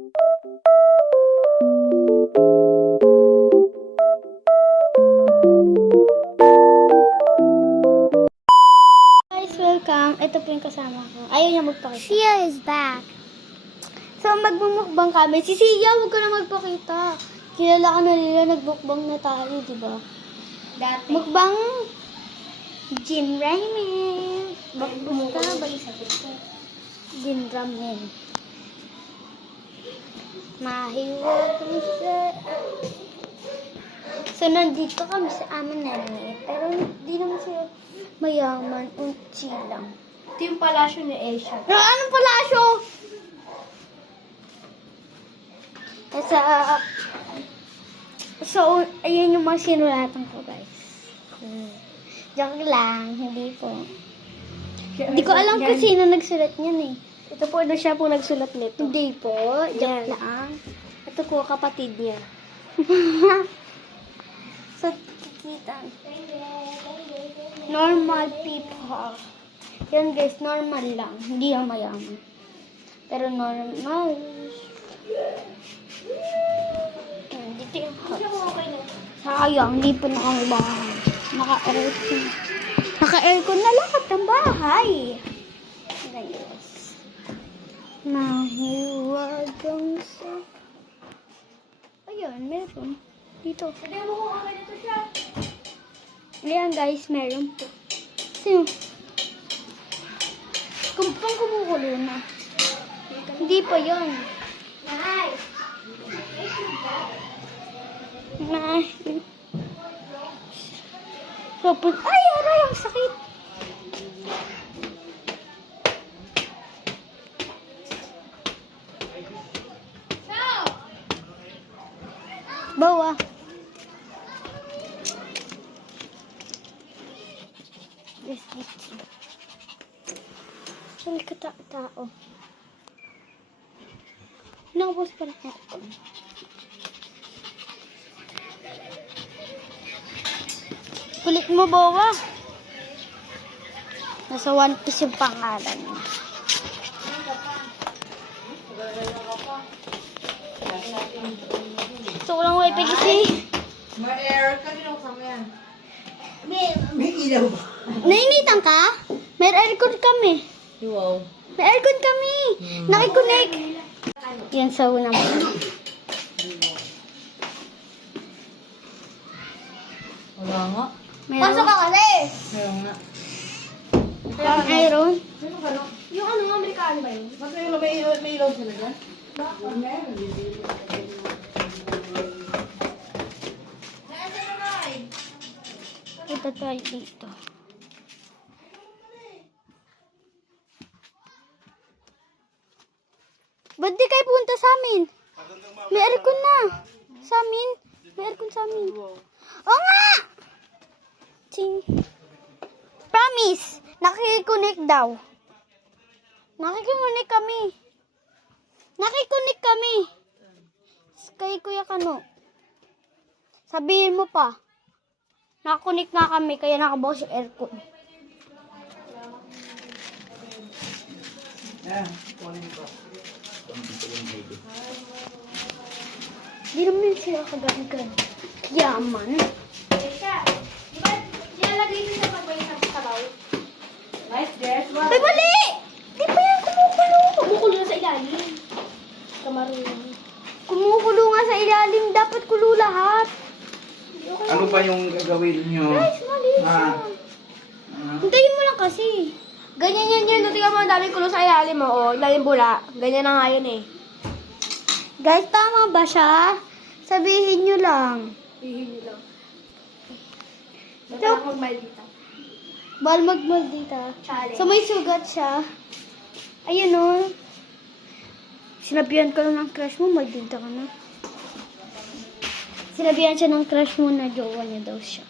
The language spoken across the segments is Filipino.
Guys, welcome. Ito po yung kasama ko. Ayaw niya magpakita. Sia is back. So, magmumukbang kami. Si Sia, huwag ka na magpakita. Kilala ka na nila, nagbukbang na tayo, di ba? Dati. Mukbang Jin Ramen. Bumuka na ba yung sagot ko? Jin Ramen. Mahiwag kami sa... So, nandito kami sa amin nanay. Pero hindi naman siya mayaman. Unchi lang. Ito yung palasyo ni Asia. Pero anong palasyo? So, ayun yung mga sinulatan ko, guys. Joke lang, hindi po. Hindi ko alam kung sino nagsulat niyan eh. Ito po na siya po nagsulat nito. Hindi po, joke Yan. lang. Ito po kapatid niya. So, kikita. Normal people. Yan guys, normal lang. Hindi yung mayaman. Pero normal. Dito yung house. Sayang, hindi po nakabahay. Naka-aircon. Naka-aircon na lahat ng bahay. Guys. Nahiwagang sa... Ayun, meron. Dito. Sabi mo kung okay nito siya. Ayan guys, meron po. Sino? Kumpang kumukulo na. Hindi pa yun. Nice. Na. So, ay, aray, ang sakit. Bawa. Yes, dito. Saan ka tao? Nakapos pa rin ako. Kulit mo, bawa. Nasa One Piece yung pangalan niya. Gusto ko lang wifi kasi. Ma-air ka din ako sa yan. May ilaw ba? Nainitan ka? May aircon kami. Wow. May aircon kami. Nakikonek. Yan sa unang. Wala nga. Pasok ka kasi. Meron nga. Ang iron. Yung ano, Amerikano ba yun? Ba't may ilaw sila dyan? Kita tayo dito. Ba't di kayo punta sa amin? May aircon na. Sa amin. May aircon sa amin. Oo nga! Ching. Promise. Nakikonnect daw. Nakikonnect kami. Nakikonnect kami. Kay Kuya Kano. Sabihin mo pa. Nakakunik nga kami, kaya nakabukas yung aircon. Di naman sila kagagan. Yaman. Asia, di ba nilalagay mo siya pagbalik sa sabaw? Nice dress. Ay, mali! Di pa yan kumukulo. Kumukulo na sa ilalim. Kamarunong. Kumukulo nga sa ilalim. Dapat kulo lahat. Ano ba yung gagawin nyo? Guys, mali siya. Hintayin mo lang kasi. Ganyan yan yun. Tingnan mo, ang daming kulo sa ilalim mo. Oh, ilalim bula. Ganyan na nga yun eh. Guys, tama ba siya? Sabihin nyo lang. Hihin nyo lang. So- Dapat magmaldita. Bal magmaldita. Challenge. So, may sugat siya. Ayun o. Sinabihan ka lang ng crush mo, maldita ka na. Sinabihan siya ng crush mo na jowa niya daw siya.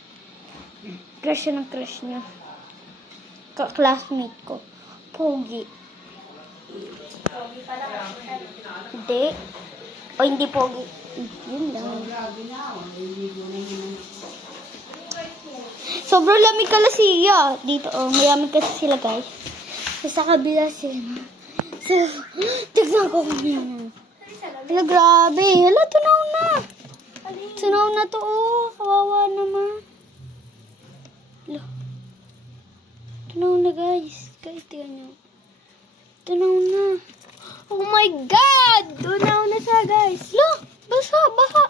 Crush siya ng crush niya. Classmate ko. Pogi. Hindi. O hindi pogi. Yun lang. Sobrang lamig ka lang siya. Dito, oh. Malamig kasi sila, guys. So, sa kabila sila. So, tignan ko kung yan. Hala, grabe. Hala, tunaw na. Alin? Tunaw na to, oh. Kawawa naman. Hala. Tunaw na, guys. Guys, tingnan nyo. Tunaw na. Oh my God! Tunaw na siya, guys. Hala, basa, baka.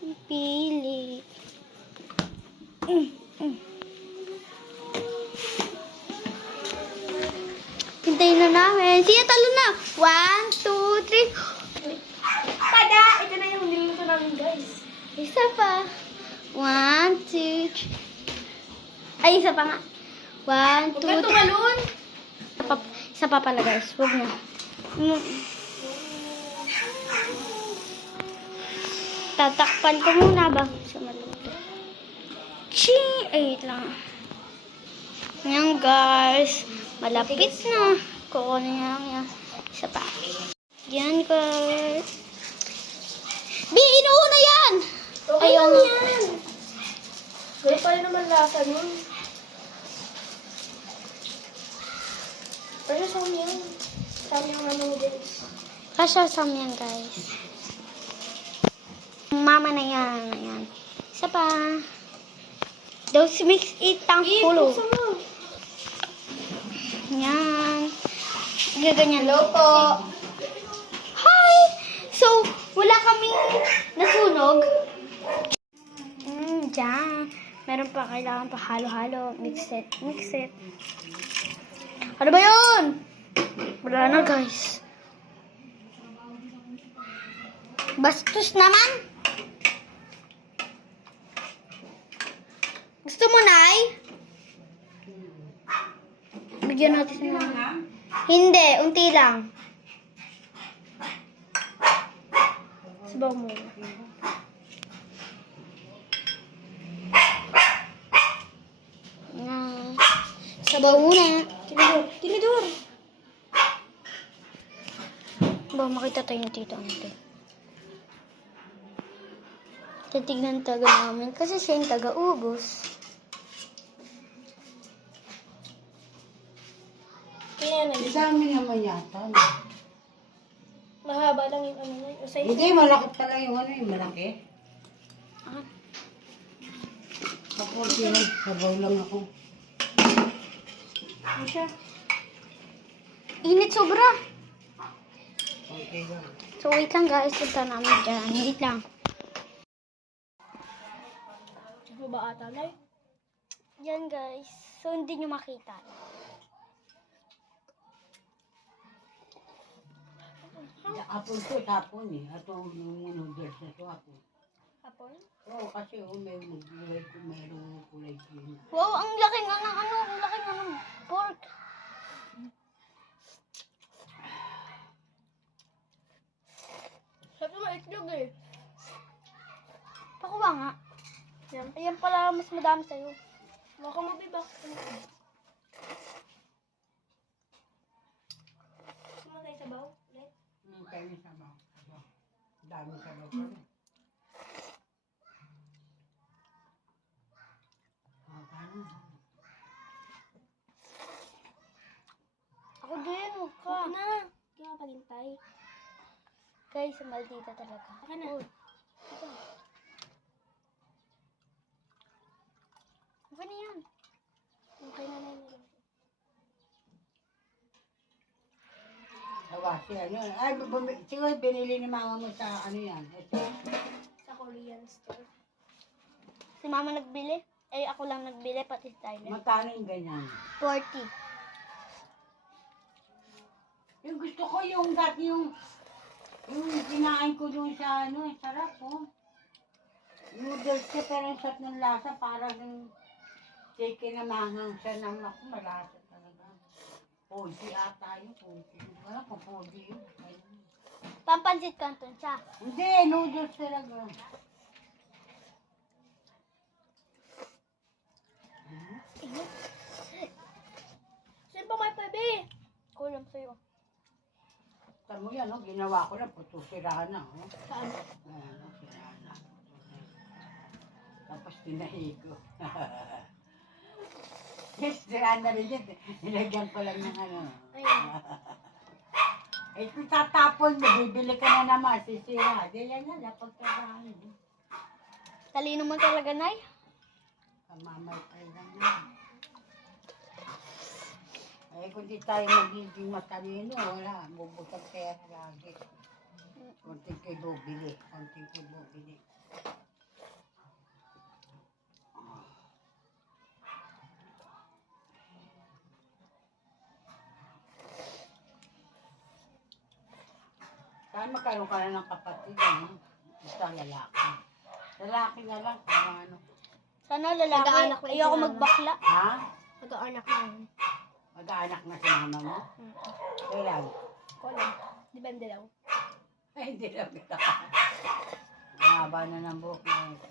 Ang pili. Hintayin na namin. Siya, talo na. 1, 2, 3. Tada! Ito na yung niluto namin, guys. Isa pa. 1, 2, 3. Ay, isa pa nga. 1, Huwag 2, ka 3. tumalun. Isa pa pala, guys. Huwag na. Tatakpan ko muna ba? Sa maluto. Ching! Ay, wait lang. Yan, guys. Malapit na. Kukunin niya lang yan. Isa pa. Yan, guys. Bi, inuuna yan! Okay Ayun. lang yan. Ganun pa rin naman lasa nun. Pero samyang. Samyang naman din. Kasha sam yan, guys. Mama na yan. Ayan. Isa pa. Don't mix it ang pulo. Buksan mo. Yan. Gaganyan. Hello po. Hi! So, wala kaming nasunog. Diyan. Meron pa, kailangan pa halo-halo. Mix it. Mix it. Ano ba yun? Wala na, guys. Bastos naman. Gusto mo, Nay? Bigyan natin siya ng... Hindi, unti lang. Sabaw mo. Sabaw muna. Tinidor. Tinidor. Ba, makita tayo ng tito natin. Titignan taga namin kasi siya yung taga-ubos. Kaya na. Sa amin naman yata. Mahaba lang yung ano na. O size. Hindi, malaki pala yung ano yung malaki. Ah, Ako, sabaw lang ako. Ano siya? init sobra. Okay lang. So, wait lang guys. Punta namin dyan. Wait lang. Ano ba ata, Nay? Yan guys. So, hindi nyo makita. Apple ko, tapon eh. Ito yung noodles na ito, apple. Hapon? Oo, kasi may kulay ko, mayroong kulay green. Wow, ang laki nga ng ano. Ang laki nga ng pork. Sabi mo, itlog eh. Pakuha nga. Yan. Ayan pala mas madami sa'yo. Baka mabibak. Sumatay sa baw? Ulit? Kayo sa sabaw. Dami sabaw pa rin. Ako din. Huwag ka. Okay na. Kaya paghintay. Guys, maldita talaga. Okay na. Uy. Okay na yan. Okay na na yun. Awasi, ano. Ay, siguro binili ni mama mo sa ano yan. Ito. Sa Korean store. Si mama nagbili. Eh, ako lang nagbili, pati si Tyler. Magkano yung ganyan? 40. Yung gusto ko yung dati yung kinain ko doon sa ano, sarap oh. Noodles ko pero ang sarap ng lasa parang yung chicken na manghang siya naman ako malasa talaga. Pogi ata yun, pogi. Wala kung pogi yun. Pampansit canton siya. Hindi, noodles talaga. Saan pa may pabi? Kulang sa'yo. Tamo yan, no? Ginawa ko na, puto sira na. Oh. Saan? Ayan, oh, sira na. Tapos tinahi ko. Yes, sira na rin yan. Nilagyan ko lang ng ano. Ayun. Eh, kung tatapon mo, bibili ka na naman, sisira. Di yan na, pagtrabahan mo. Talino mo talaga, Nay. Kamamaypay lang yan. Eh, kung di tayo magiging matalino, wala. Bubusag pera lagi. Konting kayo bubili. Konting kayo bubili. Saan magkaroon ka na ng kapatid, ano? Basta lalaki. Lalaki na lang, parang ano. Sana lalaki. Nag-aanak na Ayoko sila, magbakla. Ha? Mag-aanak na yun. Mag-aanak na si mama mo? Kailan? Ko lang. Depende daw. Ay, hindi lang kita. Mahaba na ng buhok na ito.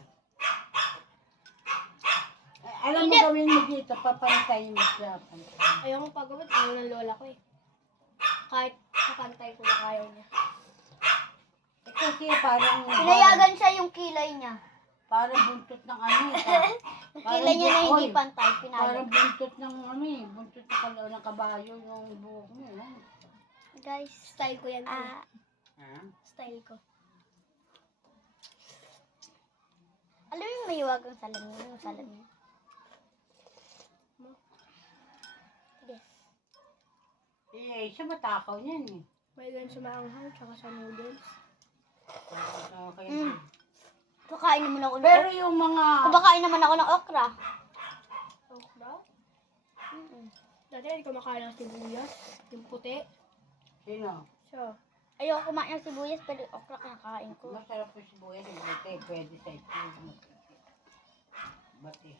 Eh, alam mo gawin mo dito, papantayin mo siya. Pantayin. Ayaw mo pagawin. Ayaw ng lola ko eh. Kahit nakantay ko na kaya niya. Eh, kasi parang... Pinayagan siya yung kilay niya. Parang buntot ng ano eh. Yung kilay niya na hindi bukoy. pantay, Parang pinayagan. buntot ng ano eh. Buntot ng kabayo yung buhok mo. Eh. Guys, Style ko yan. ah, Ha? Style ko. alam mo yung mahiwagang salamin, yung salamin. Sige. Eh, siya matakaw niyan eh. May ganun sa maanghang tsaka sa noodles. Okay. Mm. Kakain naman ako ng Pero okra. yung mga... Kumakain naman ako ng okra. Okra? Dati hindi ko makain ng sibuyas. Yung puti. Sino? So, Ayoko kumain ng sibuyas, pero yung okra kinakain ko. Masarap po sibuyas. Bati, pwede sa ito. Bati.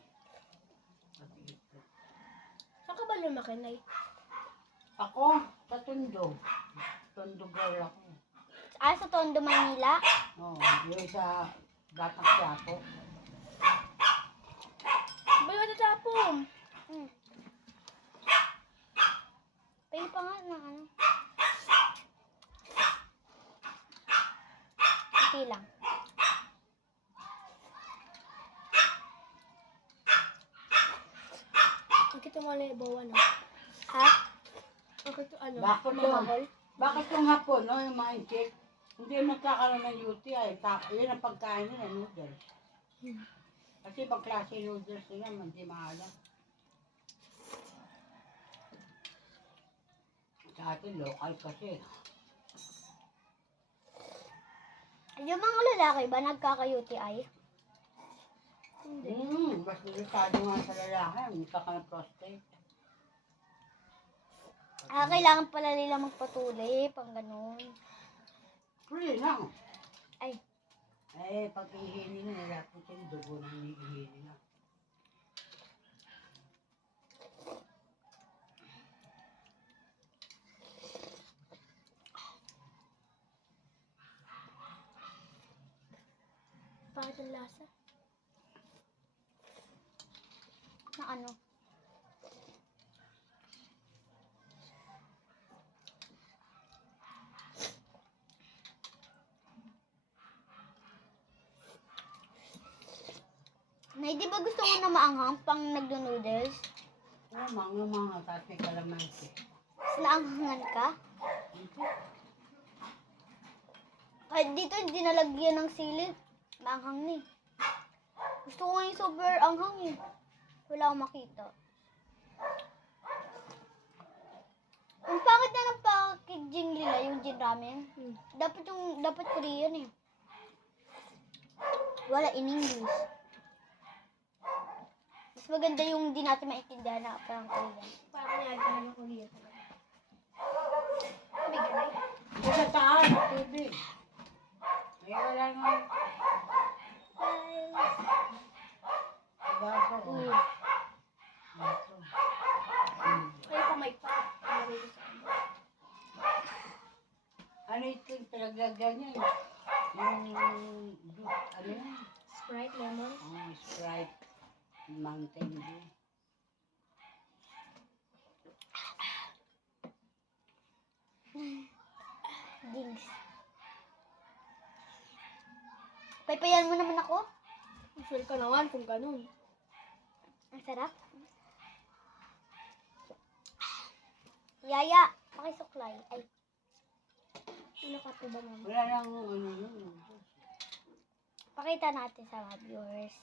Bati ito. saan ka ba lumaki, Nay? Ako, sa Tondo. Tondo girl ako. Sa Tondo, Manila. Oo, yung sa Batang Quiapo. Bayo na tapong! Mm. Pili pa nga ng ano. Okay lang. Bakit yung wala yung bawa, no? Ha? Bakit yung ano? Bakit yun? mamahol? Bakit yung hapon, no, yung mga chick, hindi magkakaroon ng UTI. Yun ang pagkain nila, noodles. Kasi ibang klase noodles nila, hindi mahalang. Sa atin, local kasi. Yung mga lalaki ba nagkaka-UTI? Mas delikado nga sa lalaki, magkaka ng prostate. Kailangan pala nila magpatuloy, pang ganun. Free lang. Ay, Eh, pag ihili na nila, putin dugo na ihili na. Bakit ang lasa? na ano? Nay, di ba gusto mo na maanghang pang nagdo-noodles? Oh, mga, tapos may kalamansi. Mas naanghangan ka? Kahit dito hindi nalagyan ng sili. Maanghang na eh. Gusto ko yung super anghang eh. Wala akong makita. Ang pangit na ng packaging nila, yung gin ramen. Dapat Korean eh. Wala in English. Mas maganda yung di natin maintindihan na parang Korean. Parang yan talaga Korea talaga. May ganay. Ito sa taas, tubig. Ay, wala nga. Baso. Baso. Kayo pa may pa. Nalagay ko sa ano. Ano ito yung pinaglagyan niya? Yung, ano yun? Sprite, lemon. Sprite, Mountain Dew. Dings. Paypayan mo naman ako. Usual ka naman kung ganun. Ang sarap. Yaya, pakisuklay. Ay, Nakato ba, mama? Wala nang ano yun. Pakita natin sa mga viewers.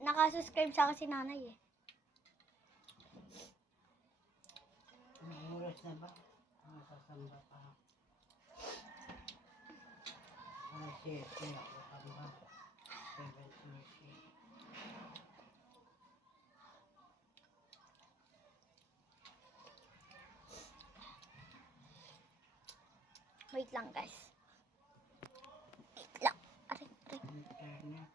Nakasubscribe sa akin si nanay eh. Anong oras na ba? Masasamba pa. Alas 7 ako samba. 7:30. Wait lang guys. Wait lang. Aray, aray. Internet.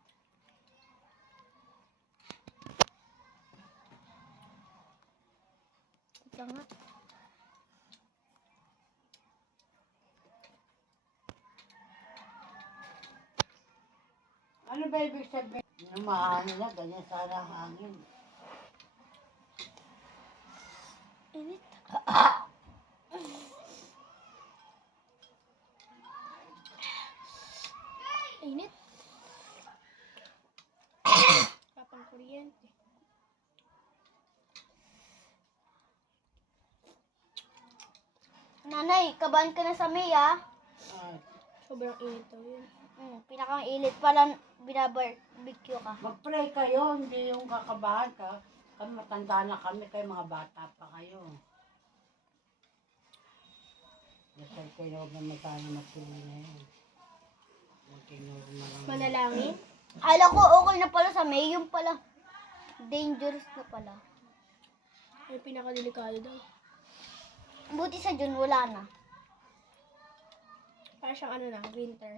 Wait lang nga. Ano ba ibig sabihin? Nung mahangin na, ganyan sana ang hangin. Init. Init. Kapang kuryente. Nanay, kabahan ka na sa May ah. Ah, Sobrang init daw yun. Pinakang ilit pala binabarbecue ka. mag-pray kayo, hindi yung kakabahan ka. Kami matanda na kami, kayo mga bata pa kayo. Dasal kayo na sana matuloy na yun. Magkinurma lang. Manalangin? Ala ko okay na pala sa May, yung pala dangerous na pala. Yung pinakadelikado daw. Buti sa June wala na. Para siyang ano na, winter.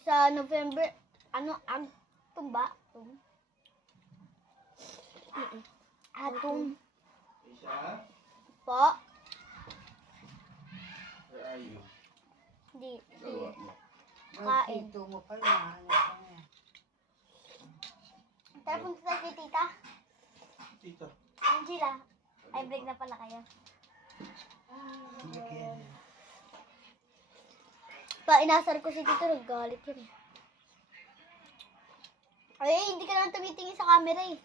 Sa November, atom ba? Atom Isha, po. where are you? Hindi. Gawa mo. Kain. Ito mo pa, nahanap ka na. Tara punta tayo kay tita. Tito. Angela. Ay, break na pala kayo. Bigyan. Pa, inasar ko si tito, naggalit yun eh. Ay, hindi ka naman tumitingin sa camera eh.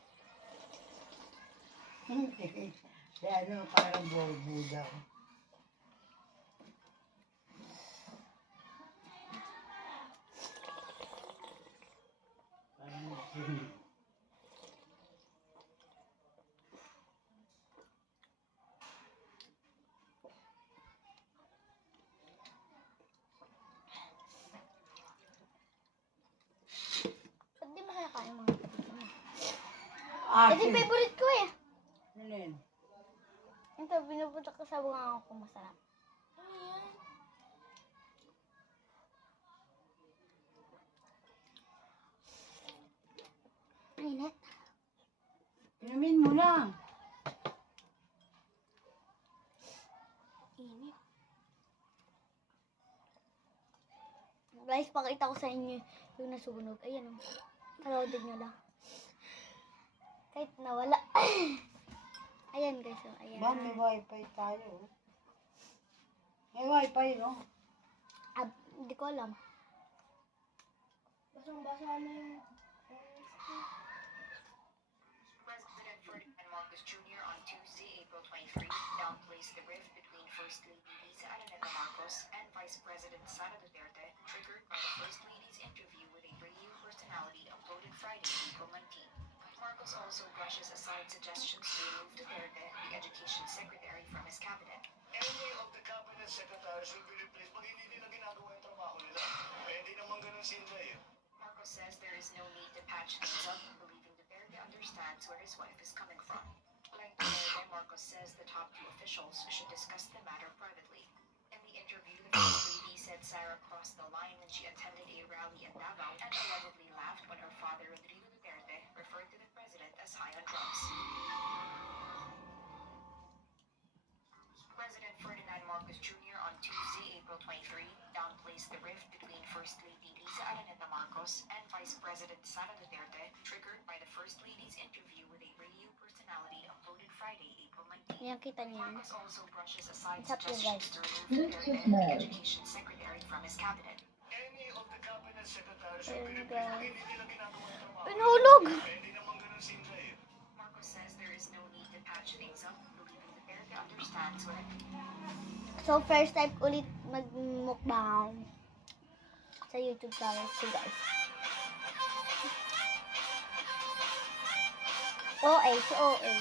Si ano, parang bobo daw. Parang Ba't di mo kaya kain mga kapatid mo? asin. Ito yung favorite ko eh. Alin? Ito, pinupunta ko sa bunga ko masarap. Init. Inumin mo na. Init. Guys, pakita ko sa inyo yung nasunog. Ayan o. Kalooded nyo lang. Kahit nawala. Ayan guys, oh. Ayan. Ba, may wifi tayo. May wifi, no? Hindi ko alam. Basang-basa na yung... President Ferdinand Marcos Jr. on Tuesday, April 23, downplays the rift between First Lady Liza Araneta Marcos and Vice President Sara Duterte, triggered by the First Lady's interview with a radio personality uploaded Friday, April 19. Marcos also brushes aside suggestions to remove Duterte, the Education Secretary, from his cabinet. Any of the cabinet secretaries will be replaced pag hindi nila ginagawa yung trabaho nila. Pwede naman ganun sila eh. Marcos says there is no need to patch things up, believing Duterte understands where his wife is coming from. Like Duterte, Marcos says the top two officials should discuss the matter privately. In the interview, the First Lady said Sara crossed the line when she attended a rally in Davao and allegedly laughed when her father, Rodrigo Duterte, referred to the president as high on drugs. President Ferdinand Marcos Jr. on Tuesday, April 23, downplays the rift between First Lady Liza Araneta Marcos and Vice President Sara Duterte, triggered by the First Lady's interview with a radio personality uploaded Friday, April 19. Ayan, kita niyo yan. Marcos also brushes aside It's up to you suggestions guys. to remove Duterte, the Education Secretary, from his cabinet. Any of the cabinet secretaries will be replaced pag hindi nila ginagawa yung trabaho. Pinulog! Pwede naman ganun sila eh. Marcos says there is no need to patch patch things up, believing Duterte understands what it So, first time ulit mag-mukbang sa YouTube channel ko, guys. OA, si OA.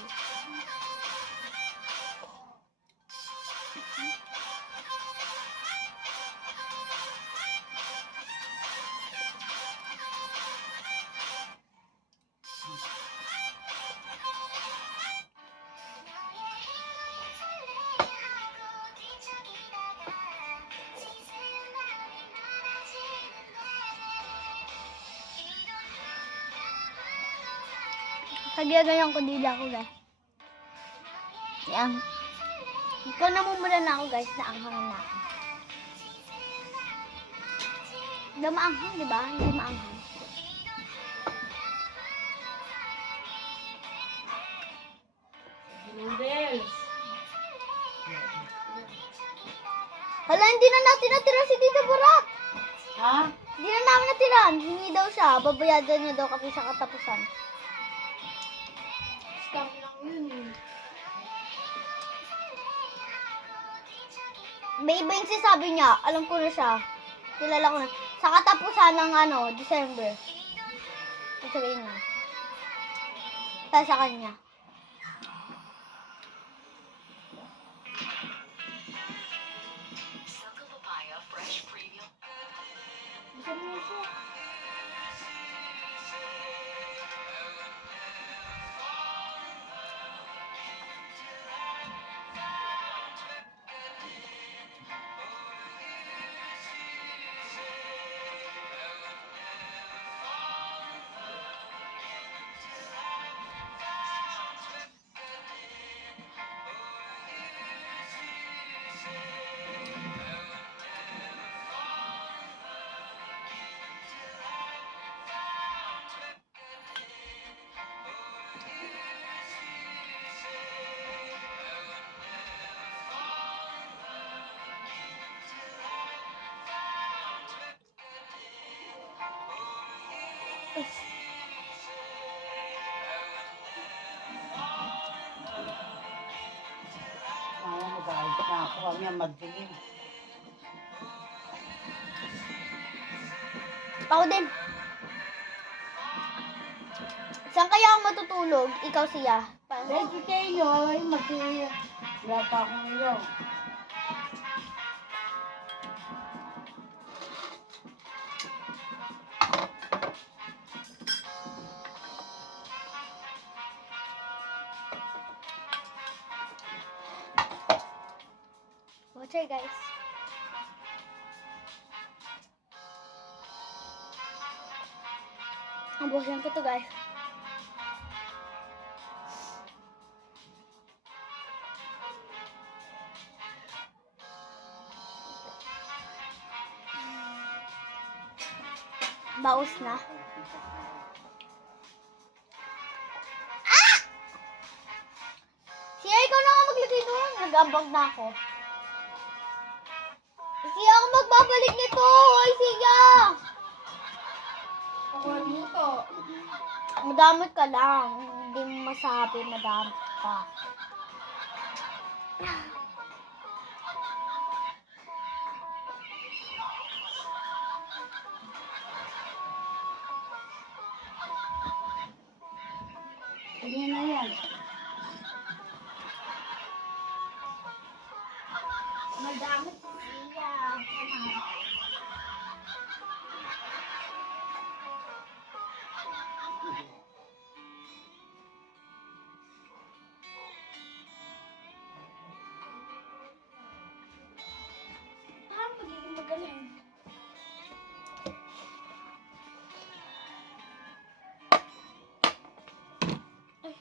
Kagaya ko dila ko, guys. Yan. Ikaw namumula na ako, guys, na anghangan na ako. Hindi maanghang, di ba? Hindi maanghang. Noodles. Hala, hindi na natin natira si Tita Barat. Ha? Hindi na namin natiran. Hingi daw siya. Babayadan niya daw kami sa katapusan. Scam lang yun eh. May 20 sabi niya. Alam ko na siya. Kilala ko na. Sa katapusan ng December. Sabihin na. Para sa kanya. Silk of Papaya Fresh Premium. Bisa mo siya. Ayaw, mag-ayos na ako. Kami ang magdilim. Ako din. Saan kaya ako matutulog? Ikaw siya. Pwede sa inyo. Ay, magdilim. Wala pa akong ilaw. Watch it, guys. Ang bosan ko to, guys. Baos na. Siya, ikaw na nga maglagay doon. Nag-ambag na ako. Siya, ako magbabalik nito. Hoy, siya. Pagawin mo to. Madamot ka lang. Hindi mo masabi, madamot ka. Sige na yan. Madamot siya. Paano magiging magaling? Ay.